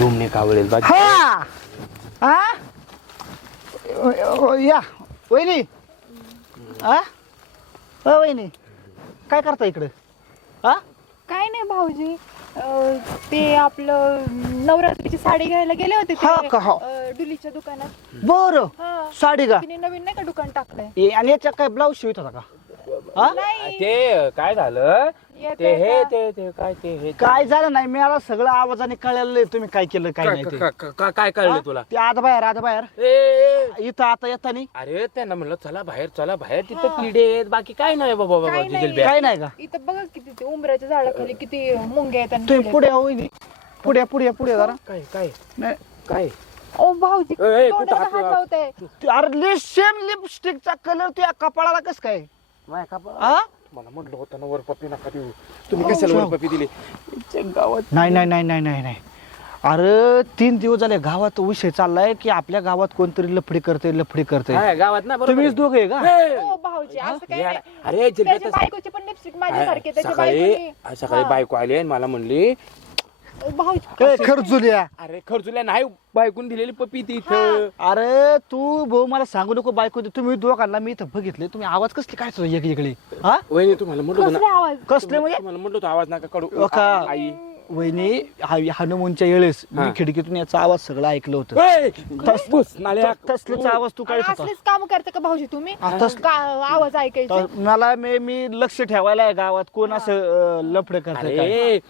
डोमने कावळेल बाकी हा! हा? ओ- ओ- या वहिनी। हा? हो वहिनी काय करता इकडं? हा? काय नाही भाऊजी अं, ते आपलं नवरात्रीची साडी घ्यायला गेले होते हा ते, का, हा. अं, डुलीच्या दुकानात. बरं हा. साडी का? तिने नवीन नाही का दुकान टाकलंय? ए, आणि याच्या काय ब्लाऊज शिवत होता का? हा? नाही. ते काय झालं? ते हे? ते ते काय ते हे काय झालं नाही? मला सगळं आवाजाने कळलं तुम्ही काय केलं काय नाही ते? का- का- का- काय कळलं हा? तुला? ते आता बाहेर आता बाहेर. ए, ए, इथं आता येतानी. अरे त्यांना म्हणलं चला बाहेर चला बाहेर. तिथे किडे आहेत. बाकी काय नाही बाबा बाबा काय नाही. काय नाही का? इथं बघा किती ते उंबऱ्याच्या झाडाखाली किती मुंग्या आहेत तुम्ही पुढे या वहिनी पुढे पुढे पुढे जरा. काय काय? नाही. काय. ओ भाऊजी ए, ए, कुठं तोंडाला हात हात लावा? लावताय. ते- अरे सेम लिपस्टिकचा कलर त्या कपाळाला कस काय? हा? मला म्हटलं होतं ना वर पप्पी नका देऊ. तुम्ही कशाला वर पप्पी दिली? गावात नाही नाही नाही नाही नाही नाही. अरे तीन दिवस झाले गावात विषय चाललाय की आपल्या गावात कोणतरी लफडी करते लफडी करते हा, गावात ना तुम्हीच. दोघे का? ए, ओ भाऊजी असं काय यार, नाही. अरे जिल्ह्यात त्याच्या बायकोची पण लिपस्टिक माझ्यासारखी त्याच्या सकाळी बायकोची सकाळी हा. बायको आली आणि मला म्हणली ए, खरजुल्या. अरे खर्चुल्या नाही बायकून दिलेली पप्पी ती इथं. अरे तू भाऊ मला सांगू नको बायको दे. तुम्ही दोघांना मी इथं बघितले तुम्ही आवाज कसले काय सुरू एक इकडे? हा? वहिनी तुम्हाला म्हटलं होतं कसले ना आवाज? कसले म्हणजे? तुम्हाला म्हटलं होतं आवाज नका काढू. हो का? आई. वहिनी हा- हनुमानच्या वेळेस मी हा. खिडकीतून याचा आवाज सगळं ऐकलं होतं. ए, तस- बस, नाल्या. तसल्याचा आवाज तू होता. असलेच काम करते का भाऊजी तुम्ही? हा, तस- का- आवाज ऐकायचे? तर मला मी मी लक्ष ठेवायला आहे गावात. कोण असं लफड करते काय? अरे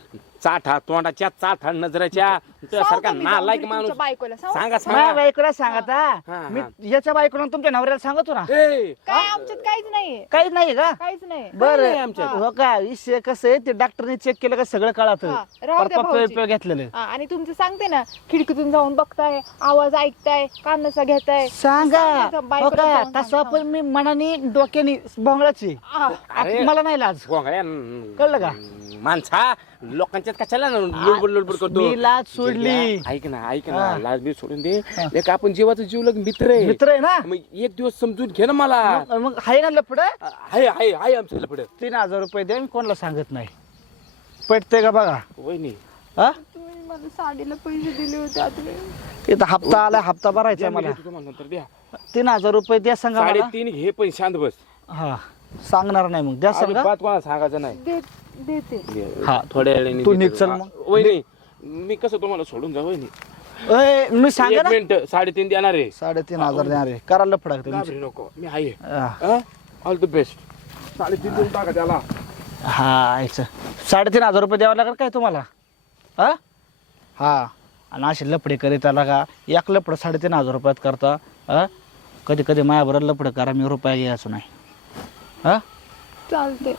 चाठा तोंडाच्या चाठा नजराच्या तुझ्यासारखा सांगू का मी नालायक माणूस तुमच्या बायकोला सांगू? सांगा माझ्या सांगा बायकोला सांगता हा, मी. याच्या बायकोला तुमच्या नवऱ्याला सांगतो ना ए, काय आमच्यात काहीच नाहीये काहीच नाही का काहीच नाही नाही बर आमच्यात. हो का विषय कसं आहे ते डॉक्टरने चेक केलं का सगळं कळत हा, राहू द्या भाऊजी. घेतलेलं हा, आणि तुमचं सांगते ना खिडकीतून जाऊन बघताय आवाज ऐकताय कानाचा घेताय सांगा सांगा, हो बायकोला का जाऊन तसं सांगा. पण मी मनाने डोक्याने भोंगळाची. अरे. मला नाही लाज गोंगड्या, कळलं का? माणसा लोकांच्यात कशाला ना लुडबुड लुडबुड करतो? मी लाज सोडली. ऐक ना ऐक हा. ना लाज बी सोडून दे. एक आपण जीवाचा जीवलग मित्र आहे. मित्र आहे ना? मग एक दिवस समजून घे ना मला. मग- मग आहे ना लफड? आहे आहे आहे आमच्या लपड तीन हजार रुपये द्या मी कोणाला सांगत नाही. पटते का बघा? वहिनी. हा तुम्ही मला साडीला पैसे दिले होते आता. मी- इथं हप्ता आला हप्ता भरायचा द्या, मी मला. द्या. तीन हजार रुपये द्या सांगा मला. साडेतीन घे पण शांत बस. हा. सांगणार नाही मग. द्या सांगा. अजिबात कोणाला सांगायचं नाही. दे- देते. हा. थोड्या वेळाने तू देतो. निघ चल हा, मग. वहिनी मी कसं तुम्हाला सोडून जा वहिनी? ए, मी सांगा एक ना मिनिट साडेतीन देणार आहे. साडेतीन हजार देणार आहे. करा लफडा घाबरू नको मी आहे. हा. ऑल द बेस्ट साडेतीन देऊन टाका त्याला. हा यायचं. साडेतीन हजार रुपये द्यावं लागेल काय तुम्हाला? हा? हा. आणि असे लपडे करीत त्याला का? एक लपड साडेतीन हजार रुपयात करता. हा? कधी कधी माझ्याबरोबर लपड करा मी रुपया घ्यायचो नाही. हा? चालते